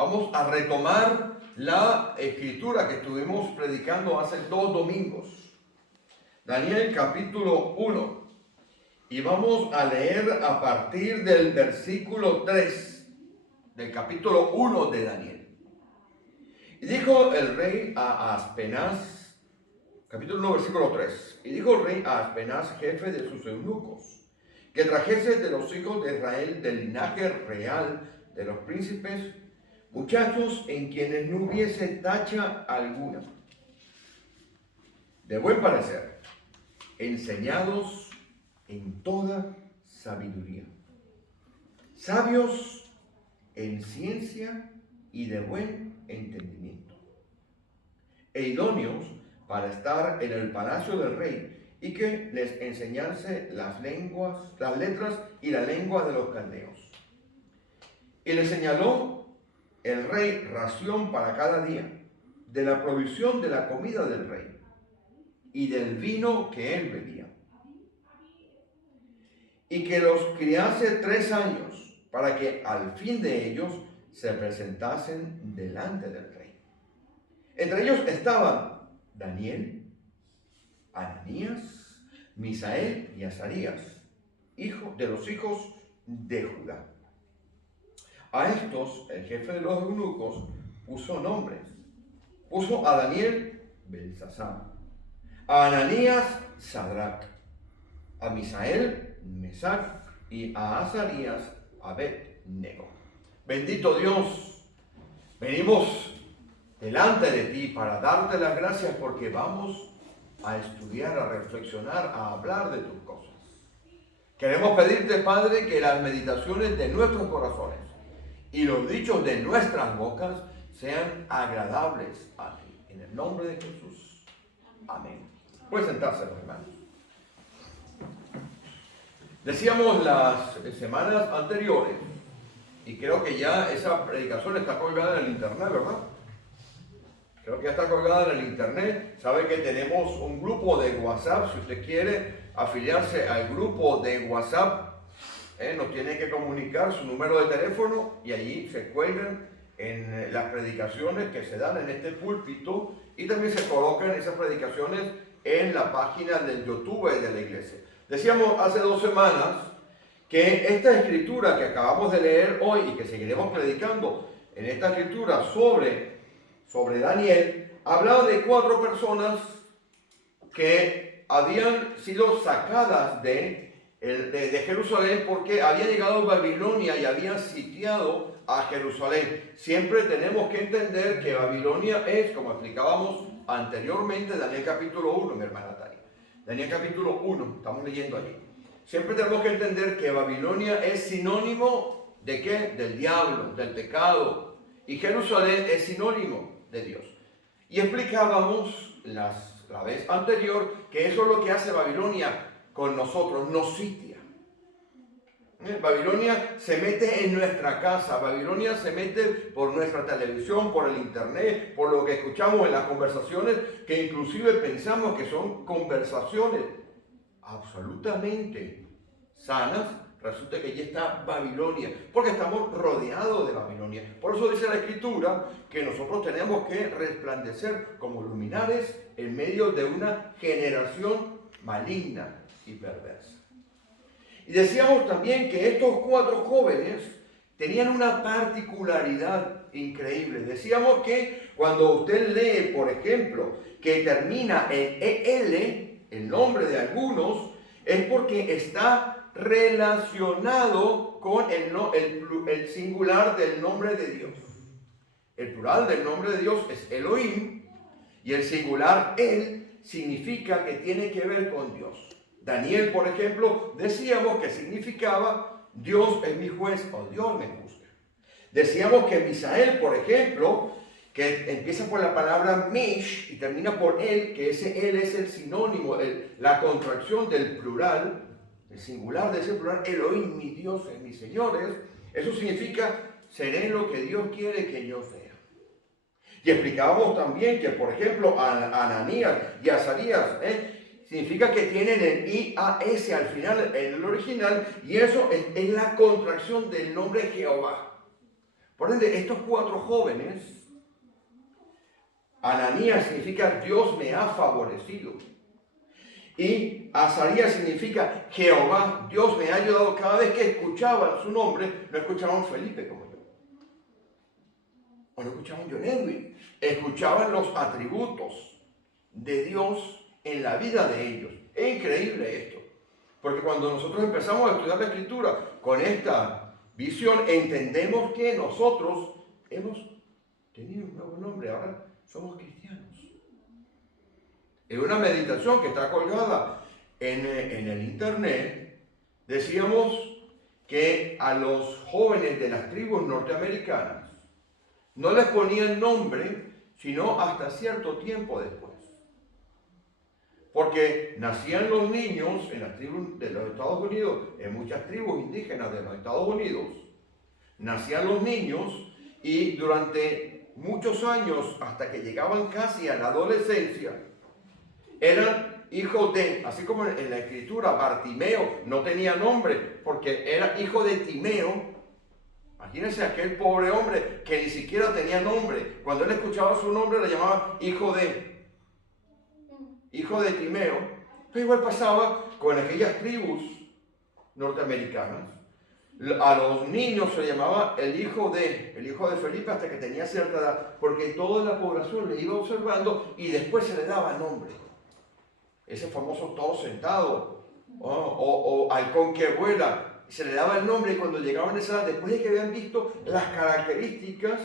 Vamos a retomar la escritura que estuvimos predicando hace 2 domingos. Daniel capítulo 1. Y vamos a leer a partir del versículo 3 del capítulo 1 de Daniel. Y dijo el rey a Aspenaz, capítulo 1, versículo 3. Y dijo el rey a Aspenaz, jefe de sus eunucos, que trajese de los hijos de Israel del linaje real de los príncipes, muchachos en quienes no hubiese tacha alguna, de buen parecer, enseñados en toda sabiduría, sabios en ciencia y de buen entendimiento, e idóneos para estar en el palacio del rey, y que les enseñase las letras y la lengua de los caldeos. Y le señaló el rey ración para cada día, de la provisión de la comida del rey, y del vino que él bebía. Y que los criase 3 años, para que al fin de ellos se presentasen delante del rey. Entre ellos estaban Daniel, Ananías, Misael y Azarías, de los hijos de Judá. A estos el jefe de los eunucos puso nombres. Puso a Daniel Belsasar, a Ananías Sadrac, a Misael Mesac y a Azarías Abed-nego. Bendito Dios, venimos delante de ti para darte las gracias porque vamos a estudiar, a reflexionar, a hablar de tus cosas. Queremos pedirte, Padre, que las meditaciones de nuestros corazones y los dichos de nuestras bocas sean agradables a ti. En el nombre de Jesús. Amén. Pueden sentarse, hermanos. Decíamos las semanas anteriores, y creo que ya esa predicación está colgada en el internet, ¿verdad? Creo que ya está colgada en el internet. Sabe que tenemos un grupo de WhatsApp. Si usted quiere afiliarse al grupo de WhatsApp, nos tiene que comunicar su número de teléfono y allí se cuelgan en las predicaciones que se dan en este púlpito y también se colocan esas predicaciones en la página del YouTube de la iglesia. Decíamos hace 2 semanas que esta escritura que acabamos de leer hoy y que seguiremos predicando en esta escritura sobre Daniel, hablaba de 4 personas que habían sido sacadas de Jerusalén porque había llegado a Babilonia y había sitiado a Jerusalén. Siempre tenemos que entender que Babilonia es, como explicábamos anteriormente, Daniel capítulo 1, mi hermana Tari. Daniel capítulo 1, estamos leyendo allí. Siempre tenemos que entender que Babilonia es sinónimo ¿de qué? Del diablo, del pecado. Y Jerusalén es sinónimo de Dios. Y explicábamos la vez anterior que eso es lo que hace Babilonia con nosotros, nos sitia. Babilonia se mete en nuestra casa, Babilonia se mete por nuestra televisión, por el internet, por lo que escuchamos en las conversaciones, que inclusive pensamos que son conversaciones absolutamente sanas. Resulta que allí está Babilonia, porque estamos rodeados de Babilonia. Por eso dice la Escritura que nosotros tenemos que resplandecer como luminares en medio de una generación maligna y perversa. Y decíamos también que estos 4 jóvenes tenían una particularidad increíble. Decíamos que cuando usted lee, por ejemplo, que termina en EL, el nombre de algunos, es porque está relacionado con el singular del nombre de Dios. El plural del nombre de Dios es Elohim y el singular El significa que tiene que ver con Dios. Daniel, por ejemplo, decíamos que significaba Dios es mi juez o Dios me juzga. Decíamos que Misael, por ejemplo, que empieza por la palabra Mish y termina por él, que ese él es el sinónimo, la contracción del plural, el singular de ese plural, Elohim, mi Dios, mis señores. Eso significa, seré lo que Dios quiere que yo sea. Y explicábamos también que, por ejemplo, Ananías y Azarías, significa que tienen el IAS al final, en el original, y eso es la contracción del nombre Jehová. Por ende, estos 4 jóvenes, Ananías significa Dios me ha favorecido. Y Azarías significa Jehová, Dios me ha ayudado. Cada vez que escuchaban su nombre, no escuchaban Felipe como yo. O no escuchaban John Edwin. Escuchaban los atributos de Dios en la vida de ellos. Es increíble esto. Porque cuando nosotros empezamos a estudiar la Escritura con esta visión, entendemos que nosotros hemos tenido un nuevo nombre. Ahora somos cristianos. En una meditación que está colgada en el internet, decíamos que a los jóvenes de las tribus norteamericanas no les ponían nombre sino hasta cierto tiempo después. Porque nacían los niños en las tribus de los Estados Unidos, en muchas tribus indígenas de los Estados Unidos, nacían los niños y durante muchos años, hasta que llegaban casi a la adolescencia, eran hijos de, así como en la escritura, Bartimeo no tenía nombre porque era hijo de Timeo. Imagínense aquel pobre hombre que ni siquiera tenía nombre. Cuando él escuchaba su nombre le llamaba hijo de Timeo. Pero igual pasaba con aquellas tribus norteamericanas. A los niños se llamaba el hijo de Felipe hasta que tenía cierta edad, porque toda la población le iba observando y después se le daba nombre. Ese famoso todo sentado, o halcón que vuela, se le daba el nombre y cuando llegaban a esa edad, después de que habían visto las características,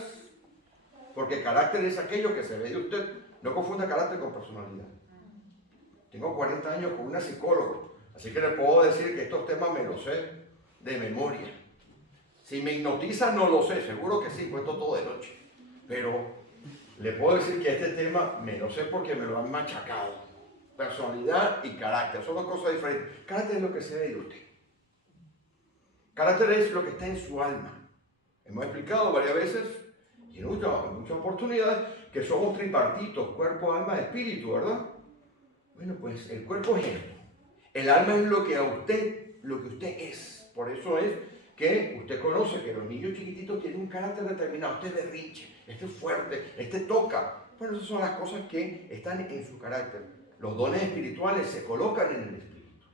porque carácter es aquello que se ve de usted, no confunda carácter con personalidad. Tengo 40 años con una psicóloga, así que le puedo decir que estos temas me los sé de memoria. Si me hipnotiza no lo sé, seguro que sí, cuento todo de noche, pero le puedo decir que este tema me lo sé porque me lo han machacado. Personalidad y carácter son dos cosas diferentes. Carácter es lo que se ve de usted. Carácter es lo que está en su alma. Hemos explicado varias veces y en muchas oportunidades que somos tripartitos, cuerpo, alma, espíritu, ¿verdad? Bueno, pues el cuerpo es esto. El alma es lo que usted es. Por eso es que usted conoce que los niños chiquititos tienen un carácter determinado. Este berrinche, este es fuerte, este toca. Bueno, esas son las cosas que están en su carácter. Los dones espirituales se colocan en el Espíritu.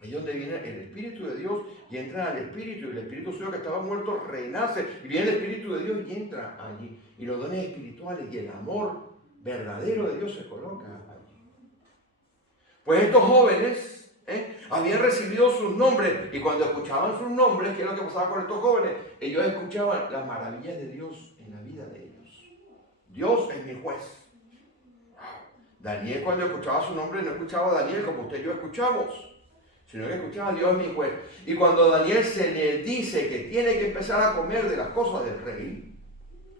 Ahí es donde viene el Espíritu de Dios y entra al Espíritu. Y el Espíritu Santo que estaba muerto renace. Y viene el Espíritu de Dios y entra allí. Y los dones espirituales y el amor verdadero de Dios se coloca allí. Pues estos jóvenes habían recibido sus nombres. Y cuando escuchaban sus nombres, ¿qué es lo que pasaba con estos jóvenes? Ellos escuchaban las maravillas de Dios en la vida de ellos. Dios es mi juez. Daniel, cuando escuchaba su nombre, no escuchaba a Daniel como usted y yo escuchamos, sino que escuchaba a Dios mi juez. Y cuando a Daniel se le dice que tiene que empezar a comer de las cosas del rey,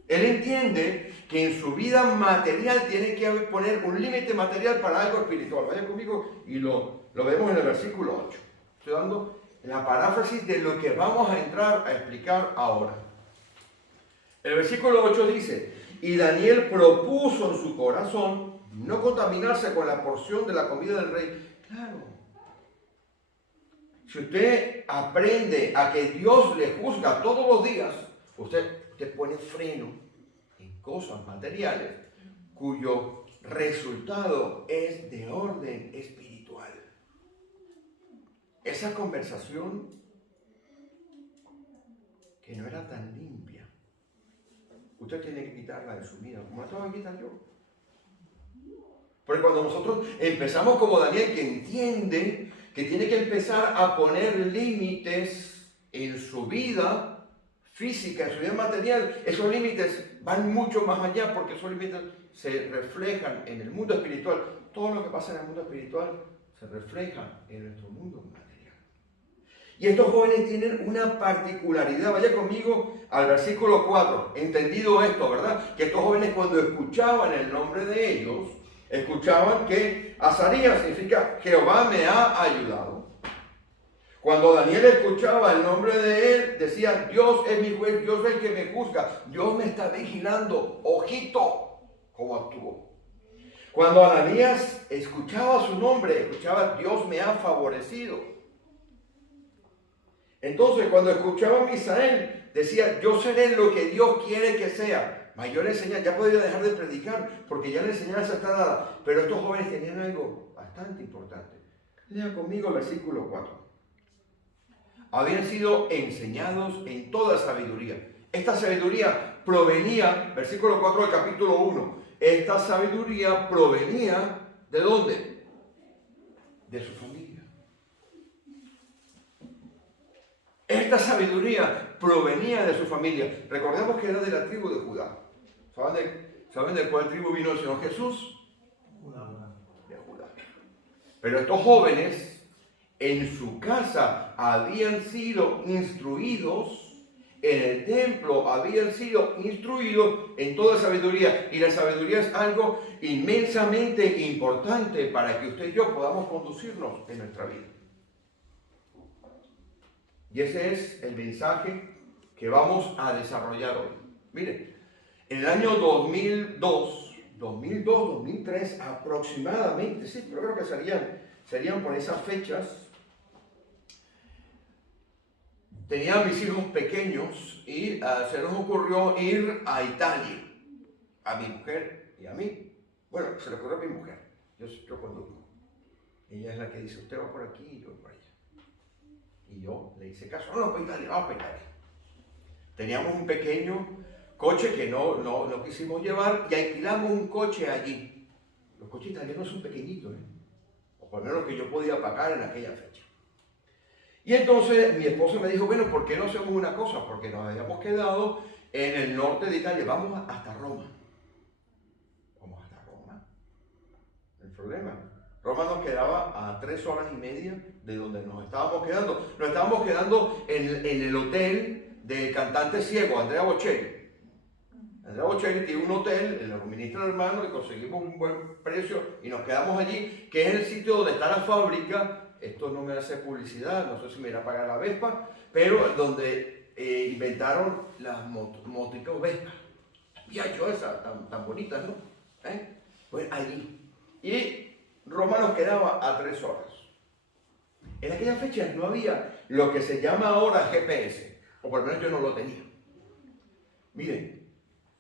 él entiende que en su vida material tiene que poner un límite material para algo espiritual. Vaya conmigo y lo vemos en el versículo 8. Estoy dando la paráfrasis de lo que vamos a entrar a explicar ahora. El versículo 8 dice, y Daniel propuso en su corazón no contaminarse con la porción de la comida del rey. Claro. Si usted aprende a que Dios le juzga todos los días, usted pone freno en cosas materiales cuyo resultado es de orden espiritual. Esa conversación que no era tan limpia, usted tiene que quitarla de su vida, como la tengo que quitar yo. Porque cuando nosotros empezamos como Daniel, que entiende que tiene que empezar a poner límites en su vida física, en su vida material, esos límites van mucho más allá porque esos límites se reflejan en el mundo espiritual. Todo lo que pasa en el mundo espiritual se refleja en nuestro mundo material. Y estos jóvenes tienen una particularidad. Vaya conmigo al versículo 4. Entendido esto, ¿verdad? Que estos jóvenes cuando escuchaban el nombre de ellos, escuchaban que Azarías significa Jehová me ha ayudado. Cuando Daniel escuchaba el nombre de él, decía Dios es mi juez, Dios es el que me juzga, Dios me está vigilando, ojito cómo actuó. Cuando Ananías escuchaba su nombre, escuchaba Dios me ha favorecido. Entonces, cuando escuchaba a Misael, decía, yo seré lo que Dios quiere que sea. Mayor enseñanza, ya podía dejar de predicar, porque ya la enseñanza está dada. Pero estos jóvenes tenían algo bastante importante. Lea conmigo el versículo 4. Habían sido enseñados en toda sabiduría. Esta sabiduría provenía, versículo 4 del capítulo 1, esta sabiduría provenía, ¿de dónde? De su familia. Esta sabiduría provenía de su familia. Recordemos que era de la tribu de Judá. ¿Saben de cuál tribu vino el Señor Jesús? De Judá. Pero estos jóvenes en su casa habían sido instruidos, en el templo habían sido instruidos en toda sabiduría. Y la sabiduría es algo inmensamente importante para que usted y yo podamos conducirnos en nuestra vida. Y ese es el mensaje que vamos a desarrollar hoy. Miren, en el año 2003 aproximadamente, sí, pero creo que serían por esas fechas. Tenía mis hijos pequeños y se nos ocurrió ir a Italia, a mi mujer y a mí. Bueno, se le ocurrió a mi mujer, yo conduzco. Ella es la que dice, usted va por aquí y yo voy por allá. Y yo le hice caso, no, para Italia, vamos para Italia. Teníamos un pequeño coche que no quisimos llevar y alquilamos un coche allí. Los coches italianos son pequeñitos, o por lo menos que yo podía pagar en aquella fecha. Y entonces mi esposo me dijo, bueno, ¿por qué no hacemos una cosa? Porque nos habíamos quedado en el norte de Italia, vamos hasta Roma. ¿Vamos hasta Roma? El problema, Roma nos quedaba a 3 horas y media de donde nos estábamos quedando. Nos estábamos quedando en el hotel del cantante ciego, Andrea Bocelli. Andrea Bocelli tiene un hotel, lo administra el hermano y conseguimos un buen precio y nos quedamos allí, que es el sitio donde está la fábrica. Esto no me hace publicidad, no sé si me irá a pagar la Vespa, pero donde inventaron las moticas Vespa. Piaggio esas, tan bonitas, ¿no? Pues allí. Y Roma nos quedaba a 3 horas. En aquella fecha no había lo que se llama ahora GPS, o por lo menos yo no lo tenía. Miren,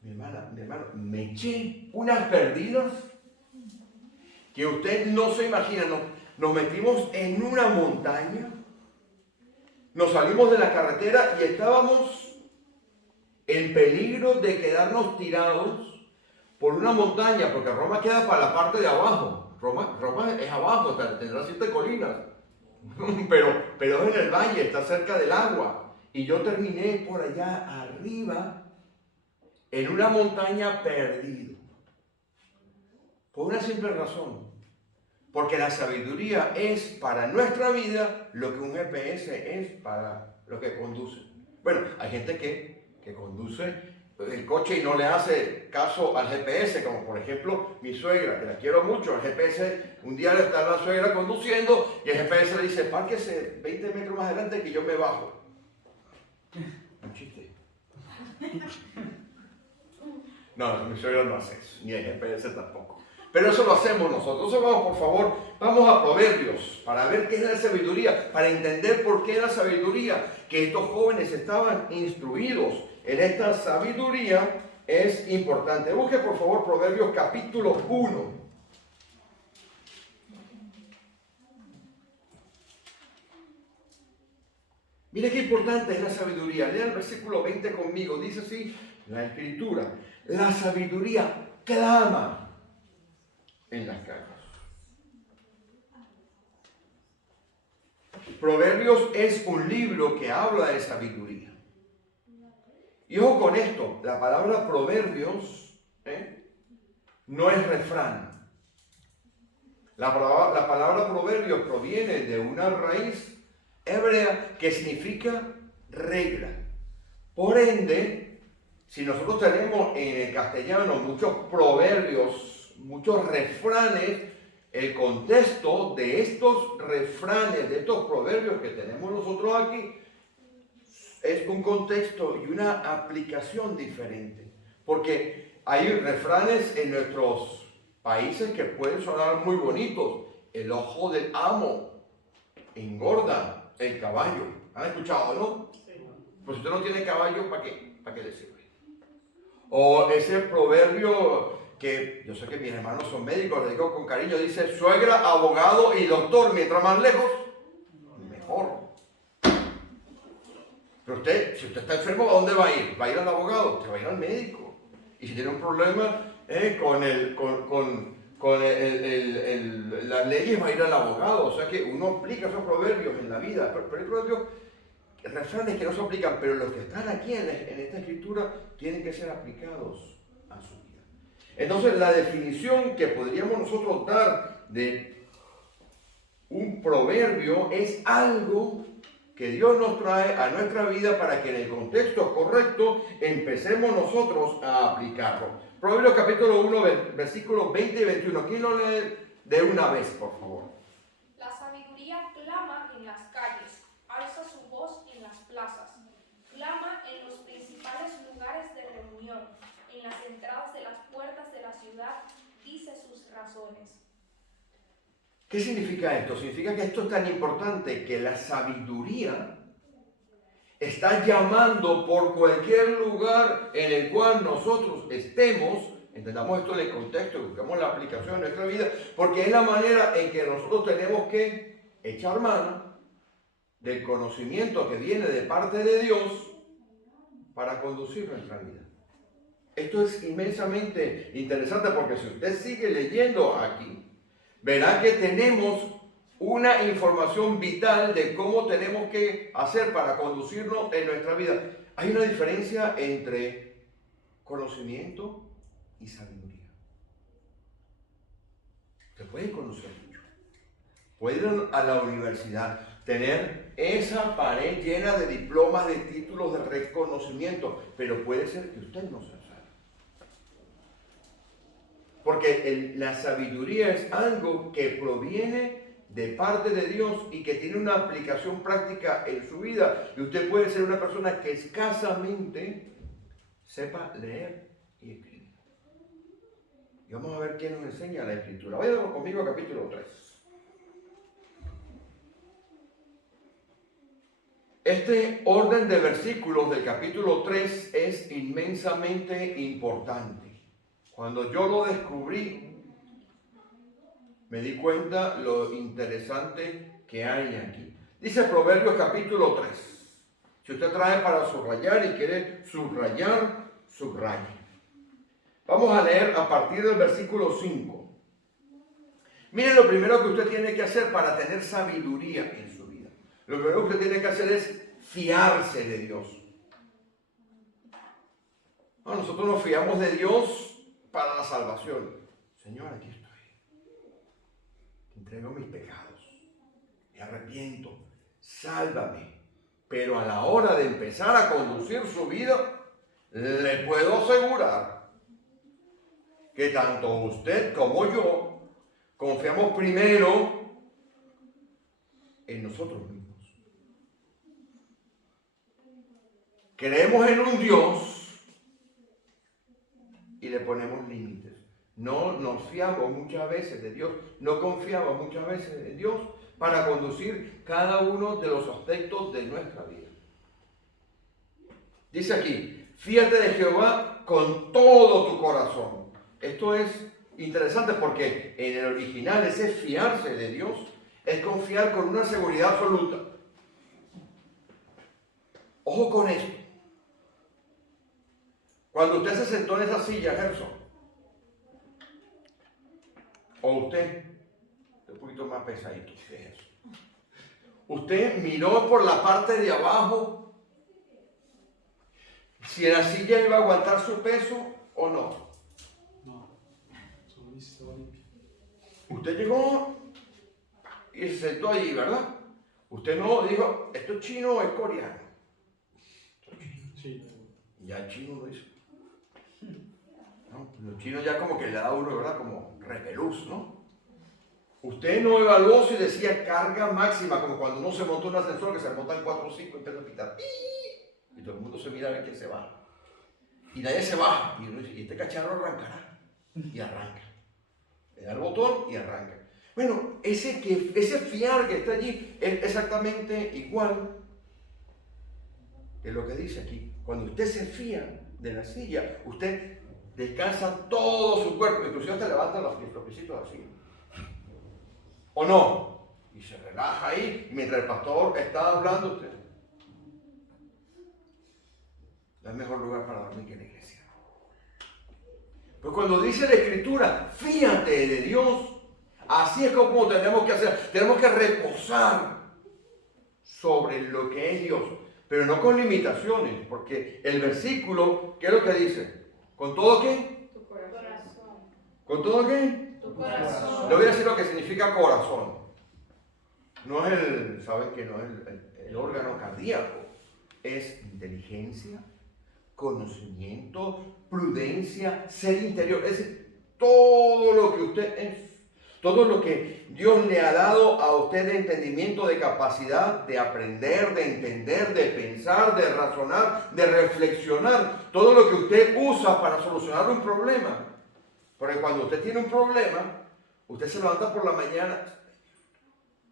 mi hermano, me eché unas perdidas que usted no se imagina. Nos metimos en una montaña, nos salimos de la carretera y estábamos en peligro de quedarnos tirados por una montaña, porque Roma queda para la parte de abajo. Roma es abajo, tendrá 7 colinas, pero es en el valle, está cerca del agua. Y yo terminé por allá arriba, en una montaña perdido. Por una simple razón. Porque la sabiduría es para nuestra vida lo que un GPS es para lo que conduce. Bueno, hay gente que conduce el coche y no le hace caso al GPS, como por ejemplo mi suegra, que la quiero mucho. El GPS, un día está la suegra conduciendo y el GPS le dice, párquese 20 metros más adelante que yo me bajo. Un chiste. No, mi suegra no hace eso, ni el GPS tampoco. Pero eso lo hacemos nosotros. Entonces vamos, por favor, vamos a Proverbios para ver qué es la sabiduría, para entender por qué la sabiduría, que estos jóvenes estaban instruidos en esta sabiduría, es importante. Busque, por favor, Proverbios capítulo 1. Mire qué importante es la sabiduría. Lea el versículo 20 conmigo. Dice así la Escritura: la sabiduría clama en las calles. Proverbios es un libro que habla de sabiduría. Y ojo con esto, la palabra proverbios no es refrán. La palabra proverbios proviene de una raíz hebrea que significa regla. Por ende, si nosotros tenemos en el castellano muchos proverbios, muchos refranes, el contexto de estos refranes, de estos proverbios que tenemos nosotros aquí, es un contexto y una aplicación diferente. Porque hay refranes en nuestros países que pueden sonar muy bonitos. El ojo del amo engorda el caballo. ¿Han escuchado, no? Pues si usted no tiene caballo, ¿para qué? ¿Para qué le sirve? O ese proverbio que yo sé que mis hermanos son médicos, le digo con cariño, dice suegra, abogado y doctor, mientras más lejos, mejor. Pero usted, si usted está enfermo, ¿a dónde va a ir? ¿Va a ir al abogado? Usted va a ir al médico. Y si tiene un problema con las leyes, va a ir al abogado. O sea que uno aplica esos proverbios en la vida. Pero hay proverbios, refranes que no se aplican, pero los que están aquí en esta escritura tienen que ser aplicados a su vida. Entonces, la definición que podríamos nosotros dar de un proverbio es algo que Dios nos trae a nuestra vida para que en el contexto correcto empecemos nosotros a aplicarlo. Proverbios capítulo 1, versículos 20 y 21. ¿Quién lo lee de una vez, por favor? La sabiduría clama en las calles, alza su voz en las plazas, clama en los principales lugares de reunión, en las entradas de las puertas de la ciudad, dice sus razones. ¿Qué significa esto? Significa que esto es tan importante que la sabiduría está llamando por cualquier lugar en el cual nosotros estemos, entendamos esto en el contexto, buscamos la aplicación en nuestra vida, porque es la manera en que nosotros tenemos que echar mano del conocimiento que viene de parte de Dios para conducir nuestra vida. Esto es inmensamente interesante porque si usted sigue leyendo aquí, verá que tenemos una información vital de cómo tenemos que hacer para conducirnos en nuestra vida. Hay una diferencia entre conocimiento y sabiduría. Usted puede conocer mucho, puede ir a la universidad, tener esa pared llena de diplomas, de títulos, de reconocimiento, pero puede ser que usted no se sabe. Porque la sabiduría es algo que proviene de parte de Dios y que tiene una aplicación práctica en su vida. Y usted puede ser una persona que escasamente sepa leer y escribir. Y vamos a ver quién nos enseña la escritura. Vayan conmigo a capítulo 3. Este orden de versículos del capítulo 3 es inmensamente importante. Cuando yo lo descubrí, me di cuenta lo interesante que hay aquí. Dice Proverbios capítulo 3. Si usted trae para subrayar y quiere subrayar, subraye. Vamos a leer a partir del versículo 5. Miren lo primero que usted tiene que hacer para tener sabiduría en su vida. Lo primero que usted tiene que hacer es fiarse de Dios. No, nosotros nos fiamos de Dios para la salvación. Señor, aquí estoy. Te entrego mis pecados. Me arrepiento. Sálvame. Pero a la hora de empezar a conducir su vida, le puedo asegurar que tanto usted como yo confiamos primero en nosotros mismos. Creemos en un Dios y le ponemos límites. No nos fiamos muchas veces de Dios, no confiamos muchas veces en Dios para conducir cada uno de los aspectos de nuestra vida. Dice aquí, fíate de Jehová con todo tu corazón. Esto es interesante porque en el original ese fiarse de Dios es confiar con una seguridad absoluta. Ojo con esto. Cuando usted se sentó en esa silla, Gerson, o usted, un poquito más pesadito que eso, usted miró por la parte de abajo si la silla iba a aguantar su peso o no. No, solo estaba limpio. Usted llegó y se sentó allí, ¿verdad? Usted no dijo, ¿esto es chino o es coreano? Sí. Ya el chino lo hizo. ¿No? Los chinos ya como que le da a uno, ¿verdad? Como repelús, ¿no? Usted no evaluó si decía carga máxima, como cuando uno se monta un ascensor que se montan 4 o 5 y empieza a pitar. Y todo el mundo se mira a ver quién se baja. Y nadie se baja. Y uno dice, ¿y este cacharro arrancará? Y arranca. Le da el botón y arranca. Bueno, ese fiar que está allí es exactamente igual es lo que dice aquí. Cuando usted se fía de la silla, usted descansa todo su cuerpo, inclusive hasta levanta los piecitos así. ¿O no? Y se relaja ahí, y mientras el pastor está hablando, usted. No es mejor lugar para dormir que en la iglesia. Pues cuando dice la Escritura, fíate de Dios, así es como tenemos que hacer. Tenemos que reposar sobre lo que es Dios, pero no con limitaciones, porque el versículo, ¿qué es lo que dice? ¿Con todo qué? Tu corazón. ¿Con todo qué? Tu corazón. Le voy a decir lo que significa corazón. No es ¿saben que no es el órgano cardíaco? Es inteligencia, conocimiento, prudencia, ser interior. Es decir, todo lo que usted es. Todo lo que Dios le ha dado a usted de entendimiento, de capacidad de aprender, de entender, de pensar, de razonar, de reflexionar. Todo lo que usted usa para solucionar un problema. Porque cuando usted tiene un problema, usted se levanta por la mañana.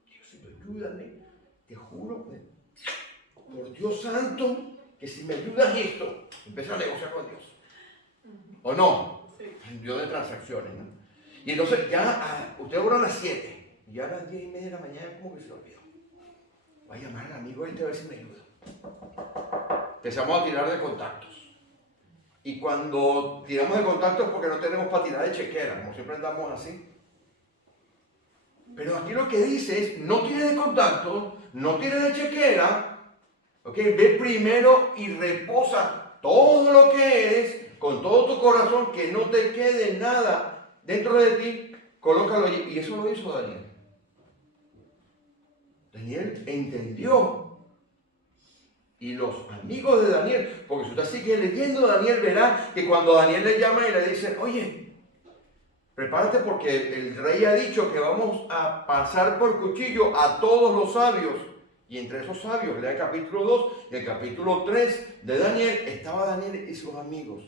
Dios, ayúdame. Te juro, por Dios santo, que si me ayudas esto, empieza a negociar con Dios. ¿O no? Sí. Dios de transacciones, ¿no? Y entonces ya, usted ora a las 7, y ya a las 10:30 de la mañana como que se olvidó. Voy a llamar al amigo este a ver si me ayuda. Empezamos a tirar de contactos. Y cuando tiramos de contactos es porque no tenemos para tirar de chequera, como siempre andamos así. Pero aquí lo que dice es, no tires de contactos, no tires de chequera, ¿ok? Ve primero y reposa todo lo que eres, con todo tu corazón, que no te quede nada dentro de ti, colócalo allí. Y eso lo hizo Daniel. Daniel entendió. Y los amigos de Daniel, porque si usted sigue leyendo Daniel, verá que cuando Daniel le llama y le dice, oye, prepárate porque el rey ha dicho que vamos a pasar por cuchillo a todos los sabios. Y entre esos sabios, lea el capítulo 2 y el capítulo 3 de Daniel, estaba Daniel y sus amigos.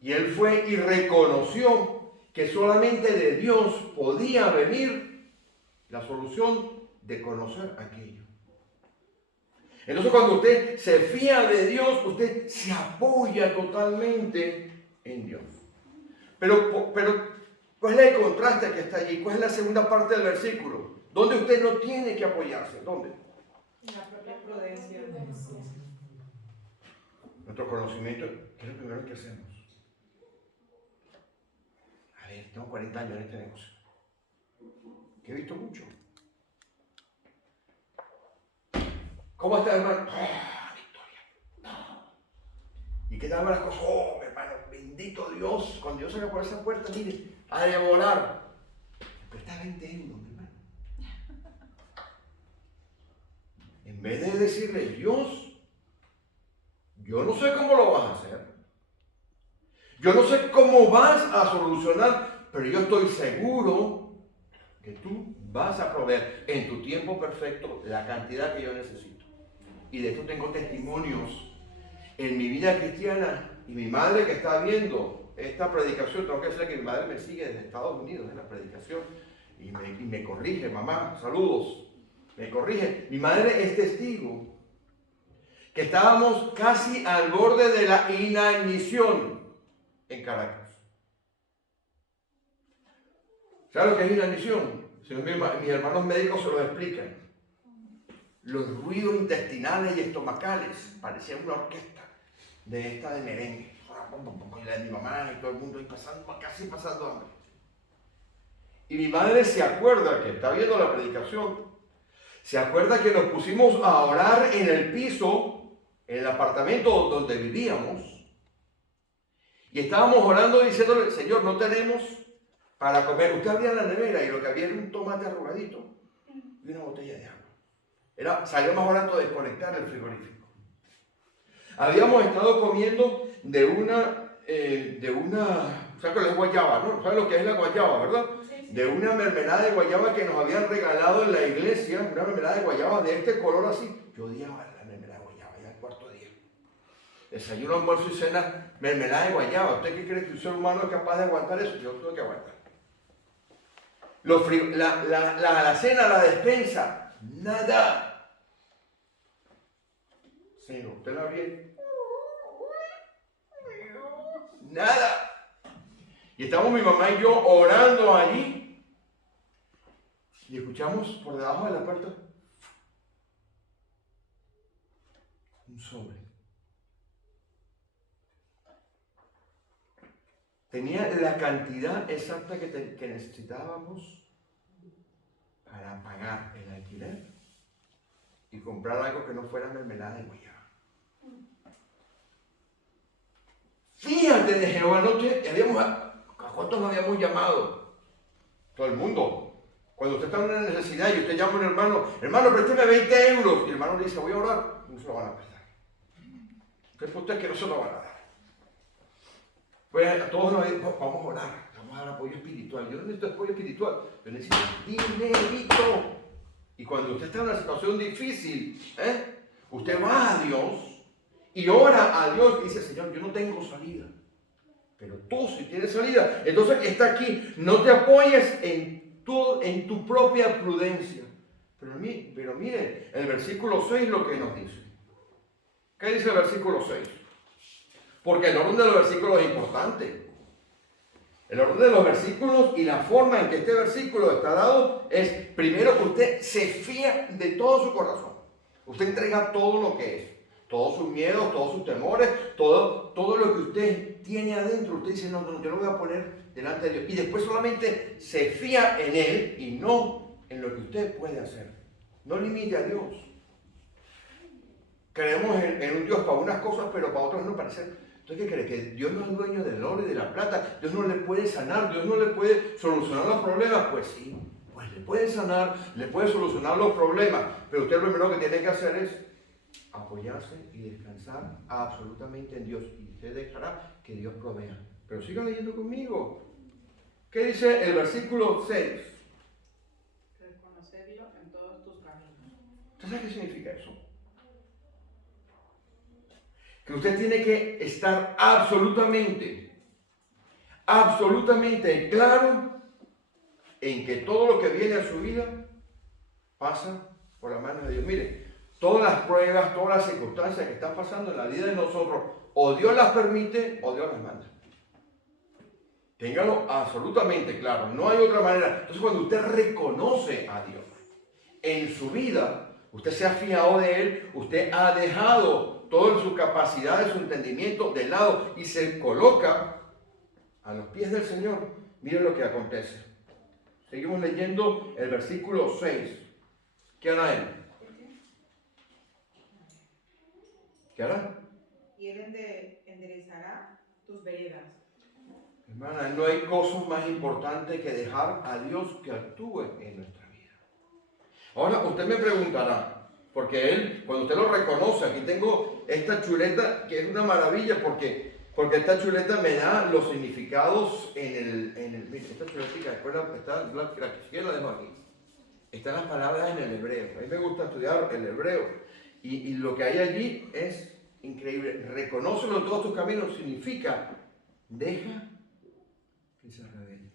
Y él fue y reconoció que solamente de Dios podía venir la solución de conocer aquello. Entonces cuando usted se fía de Dios, usted se apoya totalmente en Dios. Pero ¿cuál es el contraste que está allí? ¿Cuál es la segunda parte del versículo? ¿Dónde usted no tiene que apoyarse? ¿Dónde? La propia prudencia. Nuestro conocimiento, ¿qué es lo primero que hacemos? A ver, tengo 40 años en este negocio. Que he visto mucho. ¿Cómo está, hermano? Victoria. ¿Y qué tal las cosas? Oh, mi hermano, bendito Dios. Cuando Dios salga por esa puerta, mire, a devorar. Pero está 20 euros, mi hermano. En vez de decirle, Dios, yo no sé cómo lo vas a hacer. Yo no sé cómo vas a solucionar, pero yo estoy seguro que tú vas a proveer en tu tiempo perfecto la cantidad que yo necesito. Y de esto tengo testimonios en mi vida cristiana. Y mi madre que está viendo esta predicación, tengo que decirle que mi madre me sigue desde Estados Unidos en la predicación. Y me corrige, mamá, saludos. Me corrige. Mi madre es testigo que estábamos casi al borde de la inanición en Caracas. ¿Saben lo que es inanición? Si mis hermanos médicos se lo explican. Los ruidos intestinales y estomacales, parecía una orquesta de esta de merengue. Y la de mi mamá y todo el mundo ahí casi pasando hambre. Y mi madre se acuerda, que está viendo la predicación, se acuerda que nos pusimos a orar en el piso, en el apartamento donde vivíamos, y estábamos orando diciéndole, Señor, no tenemos para comer. Usted abría la nevera y lo que había era un tomate arrugadito y una botella de agua. Salió más barato desconectar el frigorífico. Habíamos estado comiendo de una, ¿sabes qué es guayaba? ¿No? ¿Sabes lo que es la guayaba, verdad? Sí. De una mermelada de guayaba que nos habían regalado en la iglesia, una mermelada de guayaba de este color así. Yo odiaba la mermelada de guayaba, ya el cuarto día. Desayuno, almuerzo y cena, mermelada de guayaba. ¿Usted qué cree que un ser humano es capaz de aguantar eso? Yo tuve que aguantar. La alacena, la despensa, nada. Pero usted la abre. Nada. Y estamos mi mamá y yo orando allí. Y escuchamos por debajo de la puerta un sobre. Tenía la cantidad exacta que necesitábamos para pagar el alquiler y comprar algo que no fuera mermelada de guayaba. Fíjate de Jehová, ¿a cuántos nos habíamos llamado? Todo el mundo. Cuando usted está en una necesidad y usted llama a un hermano, présteme 20 euros, y el hermano le dice, voy a orar, no se lo van a prestar. Usted que no se lo van a dar. Pues a todos nos dicen, vamos a orar, vamos a dar apoyo espiritual. Yo no necesito apoyo espiritual, yo necesito dinerito. Y cuando usted está en una situación difícil, usted va a Dios y ora a Dios y dice, Señor, yo no tengo salida, pero tú sí tienes salida. Entonces está aquí, no te apoyes en tu propia prudencia. Pero miren, el versículo 6 lo que nos dice. ¿Qué dice el versículo 6? Porque el orden de los versículos es importante. El orden de los versículos y la forma en que este versículo está dado es, primero, que usted se fía de todo su corazón. Usted entrega todo lo que es. Todos sus miedos, todos sus temores, todo lo que usted tiene adentro. Usted dice, no, yo lo voy a poner delante de Dios. Y después solamente se fía en Él y no en lo que usted puede hacer. No limite a Dios. Creemos en un Dios para unas cosas, pero para otras no parece. Entonces, ¿qué cree? ¿Que Dios no es dueño del oro y de la plata? ¿Dios no le puede sanar? ¿Dios no le puede solucionar los problemas? Pues sí, pues le puede sanar, le puede solucionar los problemas. Pero usted lo primero que tiene que hacer es apoyarse y descansar absolutamente en Dios. Y usted dejará que Dios provea. Pero sigan leyendo conmigo. ¿Qué dice el versículo 6? Reconocerlo en todos tus caminos. ¿Usted sabe qué significa eso? Que usted tiene que estar absolutamente claro en que todo lo que viene a su vida pasa por la mano de Dios. Mire, todas las pruebas, todas las circunstancias que están pasando en la vida de nosotros, o Dios las permite o Dios las manda. Téngalo absolutamente claro, no hay otra manera. Entonces, cuando usted reconoce a Dios en su vida, usted se ha fiado de Él, usted ha dejado toda su capacidad, su entendimiento de lado y se coloca a los pies del Señor. Miren lo que acontece. Seguimos leyendo el versículo 6. ¿Qué hará Él? ¿Qué hará? Y Él enderezará tus veredas. Hermana, no hay cosa más importante que dejar a Dios que actúe en nuestra vida. Ahora, usted me preguntará, porque Él, cuando usted lo reconoce, aquí tengo esta chuleta que es una maravilla porque esta chuleta me da los significados mire, esta chuleta, después la dejo aquí. Están las palabras en el hebreo. A mí me gusta estudiar el hebreo. Y lo que hay allí es increíble. Reconócelo en todos tus caminos significa, deja que se revele.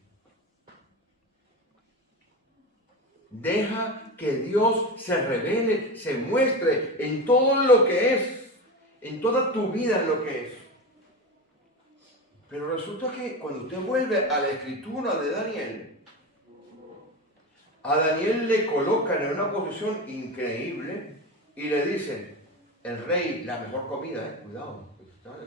Deja que Dios se revele, se muestre en todo lo que es, en toda tu vida en lo que es. Pero resulta que cuando usted vuelve a la escritura de Daniel, a Daniel le colocan en una posición increíble y le dicen, el rey, la mejor comida, cuidado,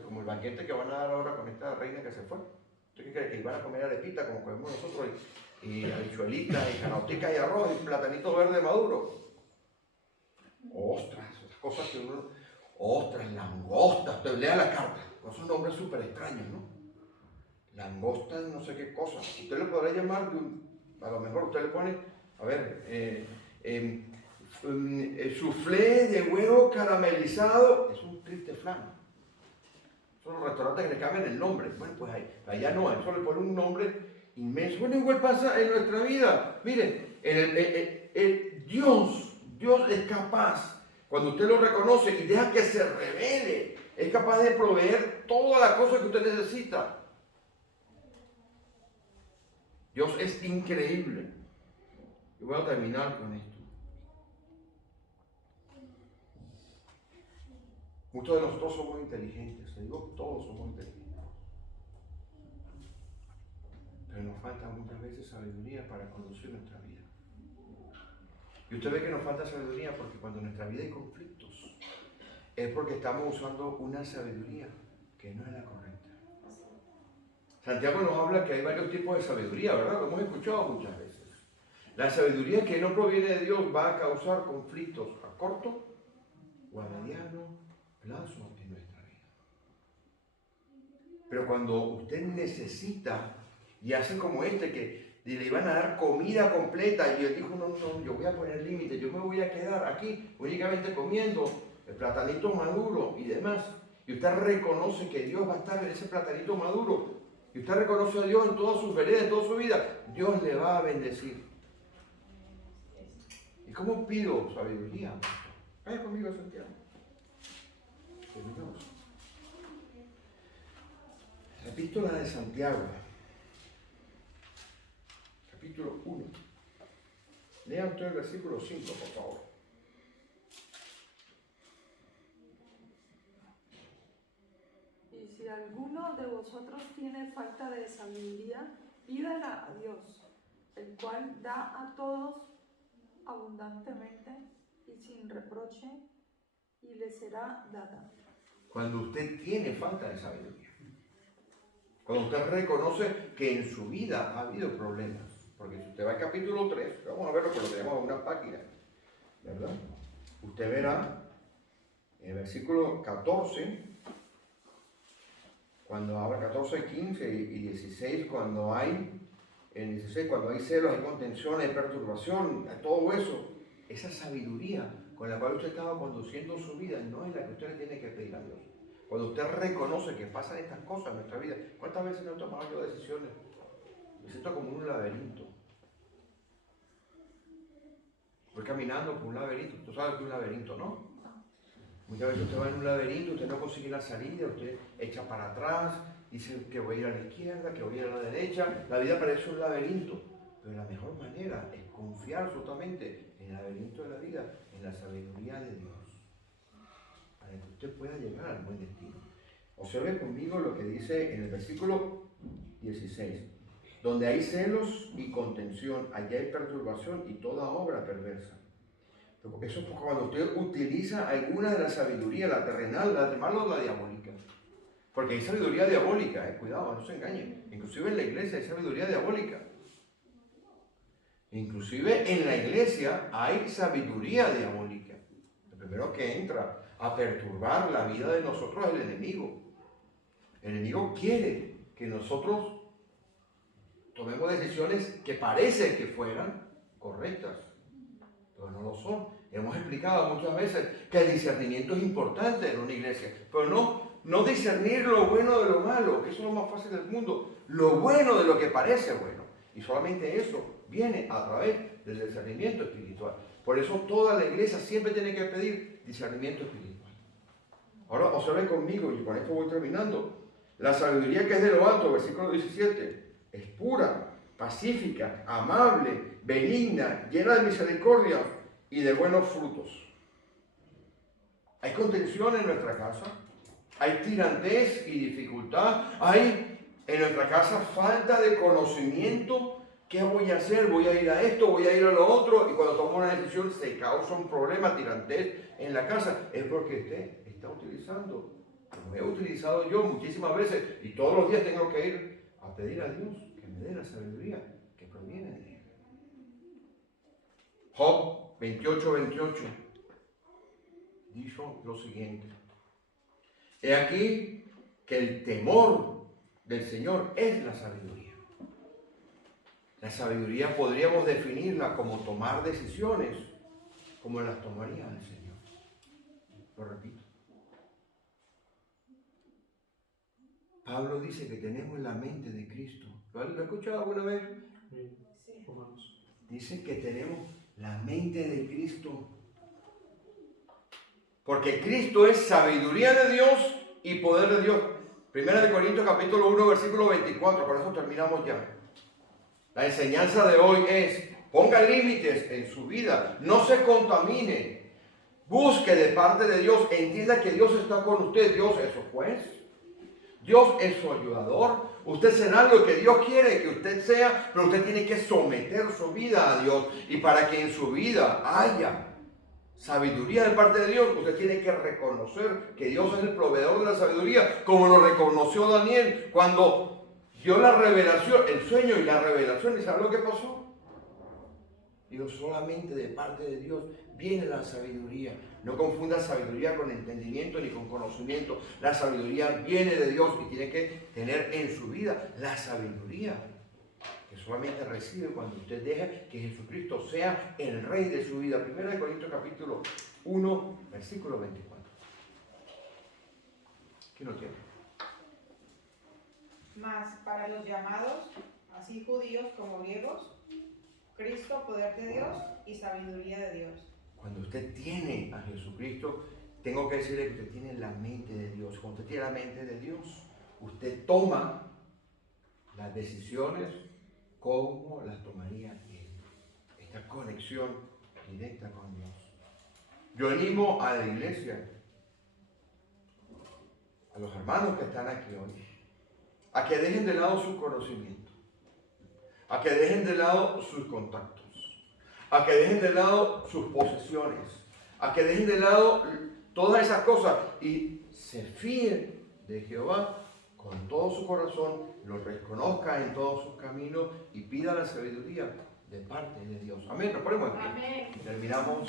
como el banquete que van a dar ahora con esta reina que se fue. ¿Usted qué cree? Que iban a comer arepita como comemos nosotros y habichuelitas y canoticas y arroz y platanito verde maduro. Ostras, esas cosas que uno... Ostras, langostas, usted lea la carta, con esos nombres súper extraños, ¿no? Langostas, no sé qué cosa. Usted le podrá llamar, a lo mejor usted le pone, a ver, soufflé de huevo caramelizado, es un triste flan. Son los restaurantes que le cambian el nombre. Bueno, pues allá no, eso le pone un nombre inmenso. Bueno, igual pasa en nuestra vida. Miren, Dios es capaz, cuando usted lo reconoce y deja que se revele, es capaz de proveer todas las cosas que usted necesita. Dios es increíble. Y voy a terminar con esto. Muchos de nosotros somos inteligentes, te digo, todos somos inteligentes. Pero nos falta muchas veces sabiduría para conducir nuestra vida. Y usted ve que nos falta sabiduría porque cuando en nuestra vida hay conflictos, es porque estamos usando una sabiduría que no es la correcta. Santiago nos habla que hay varios tipos de sabiduría, ¿verdad? Lo hemos escuchado muchas veces. La sabiduría que no proviene de Dios va a causar conflictos a corto o a mediano plazo en nuestra vida. Pero cuando usted necesita y hace como que le iban a dar comida completa y él dijo, no, yo voy a poner límites, yo me voy a quedar aquí únicamente comiendo el platanito maduro y demás. Y usted reconoce que Dios va a estar en ese platanito maduro. Y usted reconoce a Dios en todas sus veredas, en toda su vida. Dios le va a bendecir. ¿Y cómo pido sabiduría? Vaya conmigo, Santiago. Terminamos. La epístola de Santiago. Capítulo 1. Lean usted el versículo 5, por favor. Y si alguno de vosotros tiene falta de sabiduría, pídala a Dios, el cual da a todos abundantemente y sin reproche, y le será dada. Cuando usted tiene falta de sabiduría. Cuando usted reconoce que en su vida ha habido problemas. Porque si usted va al capítulo 3, vamos a verlo, que lo tenemos en una página, ¿verdad? Usted verá en el versículo 14, cuando habla 14, 15 y 16, cuando hay, en 16, cuando hay celos, hay contención, hay perturbación, todo eso, esa sabiduría con la cual usted estaba conduciendo su vida no es la que usted le tiene que pedir a Dios. Cuando usted reconoce que pasan estas cosas en nuestra vida, ¿cuántas veces no he tomado yo decisiones? Me siento como en un laberinto. Voy caminando por un laberinto. Tú sabes que es un laberinto, ¿no? Muchas veces usted va en un laberinto, usted no consigue la salida, usted echa para atrás, dice que voy a ir a la izquierda, que voy a ir a la derecha. La vida parece un laberinto, pero la mejor manera es confiar absolutamente en el laberinto de la vida, en la sabiduría de Dios, para que usted pueda llegar al buen destino. Observe conmigo lo que dice en el versículo 16. Donde hay celos y contención, allá hay perturbación y toda obra perversa. Eso es porque cuando usted utiliza alguna de la sabiduría, la terrenal, la demás o la diabólica. Porque hay sabiduría diabólica, cuidado, no se engañen. Inclusive en la iglesia hay sabiduría diabólica. Inclusive en la iglesia hay sabiduría diabólica. El primero que entra a perturbar la vida de nosotros es el enemigo. El enemigo quiere que nosotros tomemos decisiones que parecen que fueran correctas, pero no lo son. Hemos explicado muchas veces que el discernimiento es importante en una iglesia, pero no discernir lo bueno de lo malo, que eso es lo más fácil del mundo, lo bueno de lo que parece bueno. Y solamente eso viene a través del discernimiento espiritual. Por eso toda la iglesia siempre tiene que pedir discernimiento espiritual. Ahora observen conmigo, y con esto voy terminando. La sabiduría que es de lo alto, versículo 17, es pura, pacífica, amable, benigna, llena de misericordia y de buenos frutos. Hay contención en nuestra casa, hay tirantez y dificultad, hay en nuestra casa falta de conocimiento. ¿Qué voy a hacer? ¿Voy a ir a esto? ¿Voy a ir a lo otro? Y cuando tomo una decisión se causa un problema, tirantez en la casa. Es porque usted está utilizando, como he utilizado yo muchísimas veces, y todos los días tengo que ir a pedir a Dios que me dé la sabiduría que proviene de Él. Job 28:28 dijo lo siguiente: he aquí que el temor del Señor es la sabiduría. La sabiduría podríamos definirla como tomar decisiones como las tomaría el Señor. Lo repito. Pablo dice que tenemos la mente de Cristo. ¿Lo has escuchado alguna vez? Sí. Dice que tenemos la mente de Cristo. Porque Cristo es sabiduría de Dios y poder de Dios. Primera de Corintios capítulo 1 versículo 24. Con eso terminamos ya. La enseñanza de hoy es: ponga límites en su vida. No se contamine. Busque de parte de Dios, entienda que Dios está con usted, Dios es su juez, Dios es su ayudador. Usted será lo que Dios quiere que usted sea, pero usted tiene que someter su vida a Dios. Y para que en su vida haya sabiduría de parte de Dios, usted tiene que reconocer que Dios es el proveedor de la sabiduría, como lo reconoció Daniel cuando dio la revelación, el sueño y la revelación. ¿Y sabe lo que pasó? Dios, solamente de parte de Dios viene la sabiduría. No confunda sabiduría con entendimiento ni con conocimiento. La sabiduría viene de Dios y tiene que tener en su vida la sabiduría que solamente recibe cuando usted deja que Jesucristo sea el Rey de su vida. 1 Corintios capítulo 1, versículo 24. ¿Quién lo tiene? Mas para los llamados, así judíos como griegos, Cristo, poder de Dios y sabiduría de Dios. Cuando usted tiene a Jesucristo, tengo que decirle que usted tiene la mente de Dios. Cuando usted tiene la mente de Dios, usted toma las decisiones como las tomaría Él. Esta conexión directa con Dios. Yo animo a la iglesia, a los hermanos que están aquí hoy, a que dejen de lado su conocimiento, a que dejen de lado sus contactos, a que dejen de lado sus posesiones, a que dejen de lado todas esas cosas y se fíen de Jehová con todo su corazón, lo reconozca en todos sus caminos y pida la sabiduría de parte de Dios. Amén. Nos ponemos en pie. Amén. Terminamos.